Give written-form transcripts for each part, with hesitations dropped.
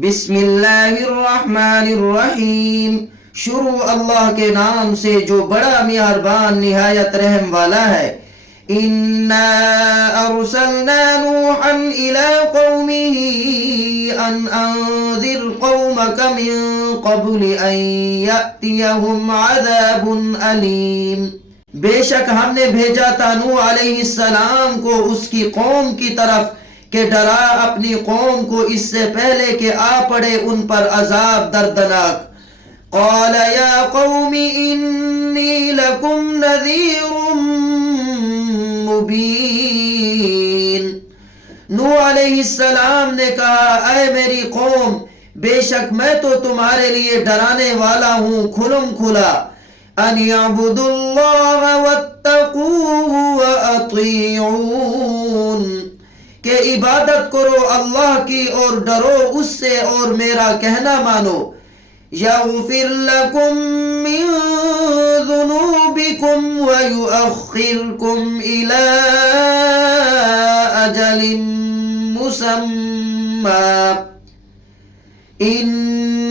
بسم اللہ الرحمن الرحیم، شروع اللہ کے نام سے جو بڑا مہربان نہایت رحم والا ہے۔ اِنَّا أَرْسَلْنَا نُوحًا إِلَىٰ قَوْمِهِ أَنْ أَنذِرْ قَوْمَكَ مِن قَبْلِ أَن يَأْتِيَهُمْ عَذَابٌ أَلِيمٌ۔ بے شک ہم نے بھیجا تھا نوح علیہ السلام کو اس کی قوم کی طرف کہ ڈرا اپنی قوم کو اس سے پہلے کہ آ پڑے ان پر عذاب دردناک۔ قال یا قوم انی لکم نذیر مبین۔ نوح علیہ السلام نے کہا اے میری قوم، بے شک میں تو تمہارے لیے ڈرانے والا ہوں کھلم کھلا۔ ان اعبدوا اللہ واتقوہ واطیعون، کہ عبادت کرو اللہ کی اور ڈرو اس سے اور میرا کہنا مانو۔ یغفر لکم من ذنوبکم ویؤخرکم الی اجل مسمی، ان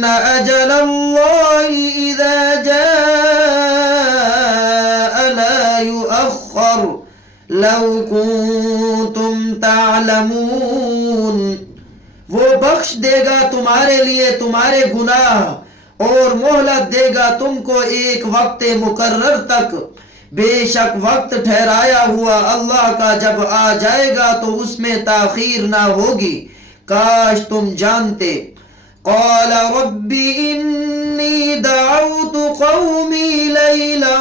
اجل اللہ اذا جاء لا یؤخر لو کنتم تعلمون۔ وہ بخش دے گا تمہارے لیے تمہارے گناہ اور مہلت دے گا تم کو ایک وقت مقرر تک، بے شک وقت ٹھہرایا ہوا اللہ کا جب آ جائے گا تو اس میں تاخیر نہ ہوگی، کاش تم جانتے۔ قال رب انی دعوت قومی لیلا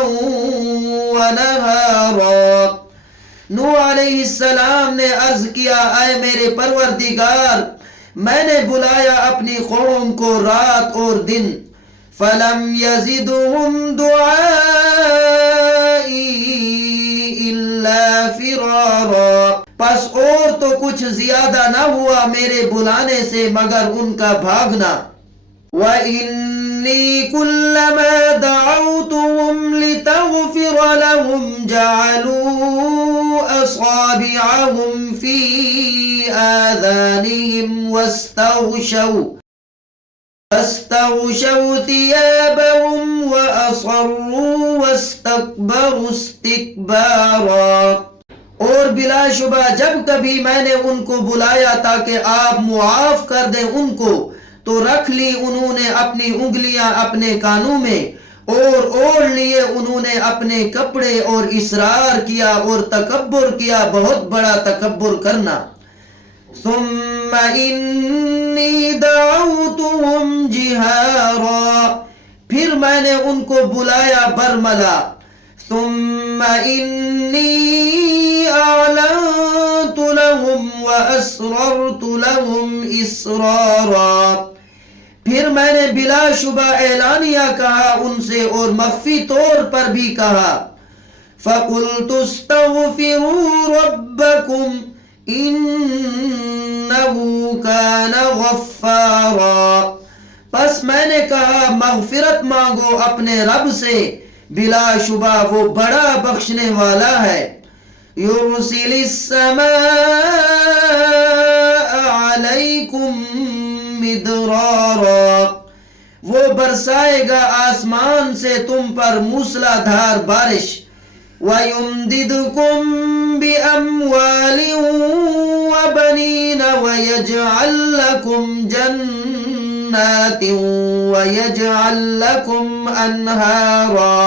ونہارا۔ نوح علیہ السلام نے عرض کیا اے میرے پروردگار، میں نے بلایا اپنی قوم کو رات اور دن۔ فلم یزدہم دعائی الا فرارا، پس اور تو کچھ زیادہ نہ ہوا میرے بلانے سے مگر ان کا بھاگنا۔ وَإِنِّي كُلَّمَا دَعَوْتُهُمْ لِتَغْفِرَ لَهُمْ جَعَلُوا أَصَابِعَهُمْ فِي آذَانِهِمْ واستغشوا ثِيَابَهُمْ وَأَصَرُّوا وَاسْتَكْبَرُوا اسْتِكْبَارًا۔ اور بلا شبہ جب کبھی میں نے ان کو بلایا تاکہ آپ معاف کر دیں ان کو، تو رکھ لی انہوں نے اپنی انگلیاں اپنے کانوں میں اور اوڑھ لیے انہوں نے اپنے کپڑے اور اصرار کیا اور تکبر کیا، بہت بڑا تکبر کرنا۔ ثم انی دعوتهم جہارا، پھر میں نے ان کو بلایا برملا۔ ثم انی اعلنت لهم واسررت لهم اسرارا، پھر میں نے بلا شبہ اعلانیہ کہا ان سے اور مخفی طور پر بھی کہا۔ فَقُلْتُ اسْتَغْفِرُوا رَبَّكُمْ إِنَّهُ كَانَ غَفَّارًا، پس میں نے کہا مغفرت مانگو اپنے رب سے، بلا شبہ وہ بڑا بخشنے والا ہے۔ يُرْسِلِ السَّمَاءَ عَلَيْكُمْ مِدْرَارًا، وہ برسائے گا آسمان سے تم پر موسلا دھار بارش۔ وَيُمْدِدْكُمْ بِأَمْوَالٍ وَبَنِينَ وَيَجْعَلْ لَكُمْ جَنَّاتٍ وَيَجْعَلْ لَكُمْ أَنْهَارًا،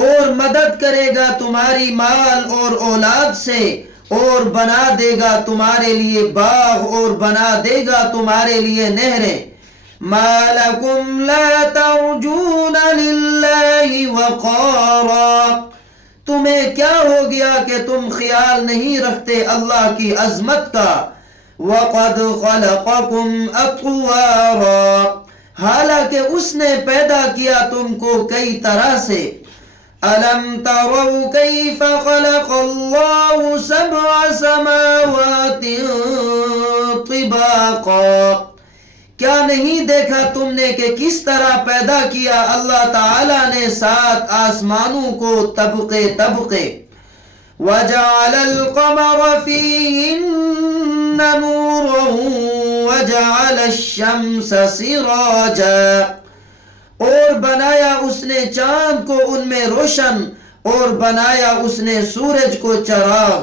اور مدد کرے گا تمہاری مال اور اولاد سے اور بنا دے گا تمہارے لیے باغ اور بنا دے گا تمہارے لیے نہریں۔ مَا لَكُمْ لَا تَرْجُونَ لِلَّهِ وَقَارًا، تمہیں کیا ہو گیا کہ تم خیال نہیں رکھتے اللہ کی عظمت کا۔ وَقَدْ خَلَقَكُمْ أَطْوَارًا، حالانکہ اس نے پیدا کیا تم کو کئی طرح سے۔ أَلَمْ تَرَوْا كَيْفَ خَلَقَ اللَّهُ سَبْعَ سَمَاوَاتٍ طِبَاقًا، کیا نہیں دیکھا تم نے کہ کس طرح پیدا کیا اللہ تعالیٰ نے 7 آسمانوں کو طبقے طبقے۔ وَجَعَلَ الْقَمَرَ فِيهِنَّ نُورًا وجعل الشمس سراجا، اور بنایا اس نے چاند کو ان میں روشن، اور بنایا اس نے سورج کو چراغ۔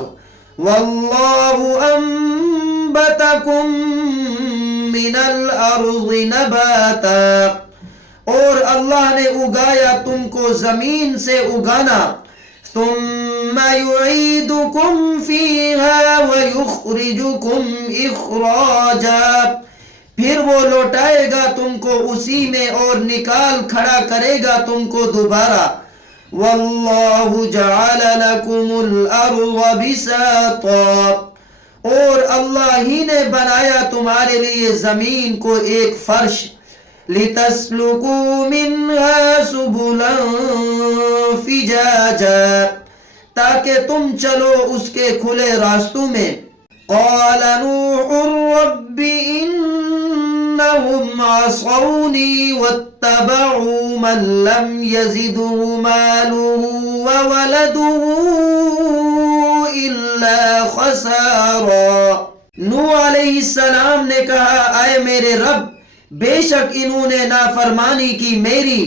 واللہ انبتکم من الارض نباتا، اور اللہ نے اگایا تم کو زمین سے اگانا۔ ثم یعیدکم فیہا ویخرجکم اخراجا، پھر وہ لوٹائے گا تم کو اسی میں اور نکال کھڑا کرے گا تم کو دوبارہ۔ واللہ جعل لکم الارض بساطا، اور اللہ ہی نے بنایا تمہارے لیے زمین کو ایک فرش۔ لِتَسْلُكُوا مِنْهَا سُبُلًا فِجَاجًا، تاکہ تم چلو اس کے کھلے راستوں میں۔ قَالَ نُوحٌ رَبِّ إِنَّهُمْ عَصَوْنِي وَاتَّبَعُوا مَن لَّمْ يَزِدْهُ مَالُهُ وَوَلَدُهُ إِلَّا خَسَارًا۔ نوح علیہ السلام نے کہا، اے میرے رب، بے شک انہوں نے نافرمانی کی میری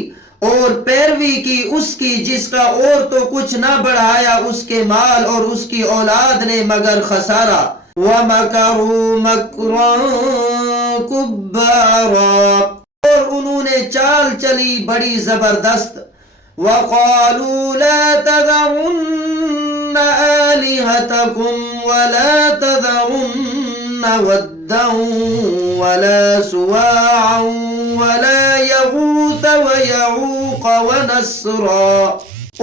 اور پیروی کی اس کی جس کا اور تو کچھ نہ بڑھایا اس کے مال اور اس کی اولاد نے مگر خسارہ۔ وَمَكَرُوا مَكْرًا كُبَّارًا، اور انہوں نے چال چلی بڑی زبردست۔ وَقَالُوا لَا تَذَرُنَّ آلِهَتَكُمْ وَلَا تَذَرُنَّ وَدًّا وَلَا سُوَاعًا وَلَا يَغُوثَ وَيَعُوقَ وَنَسْرًا،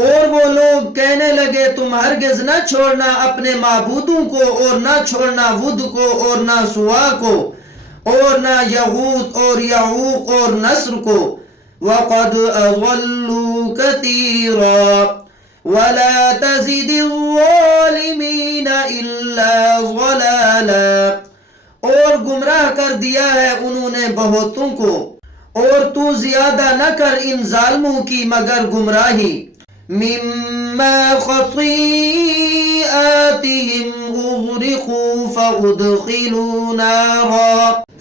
اور وہ لوگ کہنے لگے تم ہرگز نہ چھوڑنا اپنے معبودوں کو، اور نہ چھوڑنا ود کو، اور نہ سوا کو، اور نہ یغوث اور یعوق اور نصر کو۔ وَقَدْ أَضَلُّوا كَثِيرًا وَلَا تَزِدِ الظَّالِمِينَ إِلَّا ضَلَالًا، اور گمراہ کر دیا ہے انہوں نے بہتوں کو، اور تو زیادہ نہ کر ان ظالموں کی مگر گمراہی۔ مما خطیئاتهم اغرقوا فادخلوا نارا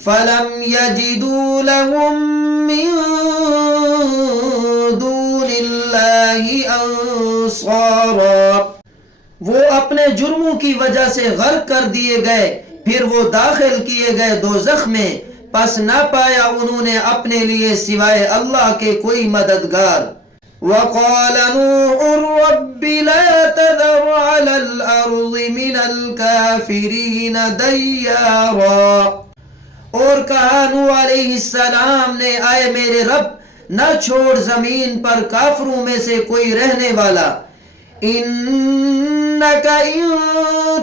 فلم يجدوا لهم من دون الله انصارا، وہ اپنے جرموں کی وجہ سے غرق کر دیے گئے، پھر وہ داخل کیے گئے دوزخ میں، پس نہ پایا انہوں نے اپنے لیے سوائے اللہ کے کوئی مددگار۔ وَقَالَ نُوحٌ رَبِّ لَا تَذَرْ عَلَى الْأَرْضِ مِنَ الْكَافِرِينَ دَيَّارًا، اور کہا نوح علیہ السلام نے، اے میرے رب، نہ چھوڑ زمین پر کافروں میں سے کوئی رہنے والا۔ إِنَّكَ إِن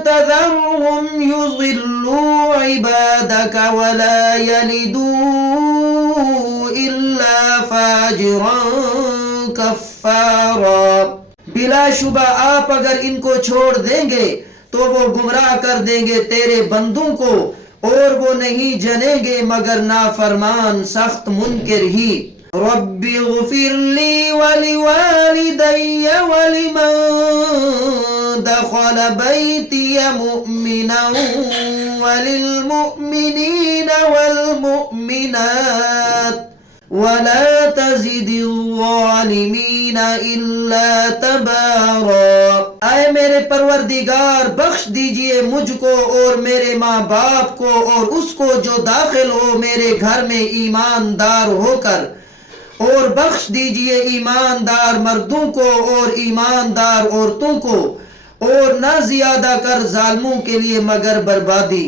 تَذَرْهُمْ يُضِلُّوا عِبَادَكَ وَلَا يَلِدُوا إِلَّا فَاجِرًا کفارا، بلا شبہ آپ اگر ان کو چھوڑ دیں گے تو وہ گمراہ کر دیں گے تیرے بندوں کو، اور وہ نہیں جنیں گے مگر نافرمان سخت منکر ہی۔ رب اغفر لی ولوالدی ولمن دخل بیتی مؤمنا وللمؤمنین والمؤمنات وَلَا تَزِدِ الظَّالِمِينَ إِلَّا تَبَارًا، اے میرے پروردگار، بخش دیجئے مجھ کو اور میرے ماں باپ کو اور اس کو جو داخل ہو میرے گھر میں ایماندار ہو کر، اور بخش دیجئے ایماندار مردوں کو اور ایماندار عورتوں کو، اور نہ زیادہ کر ظالموں کے لیے مگر بربادی۔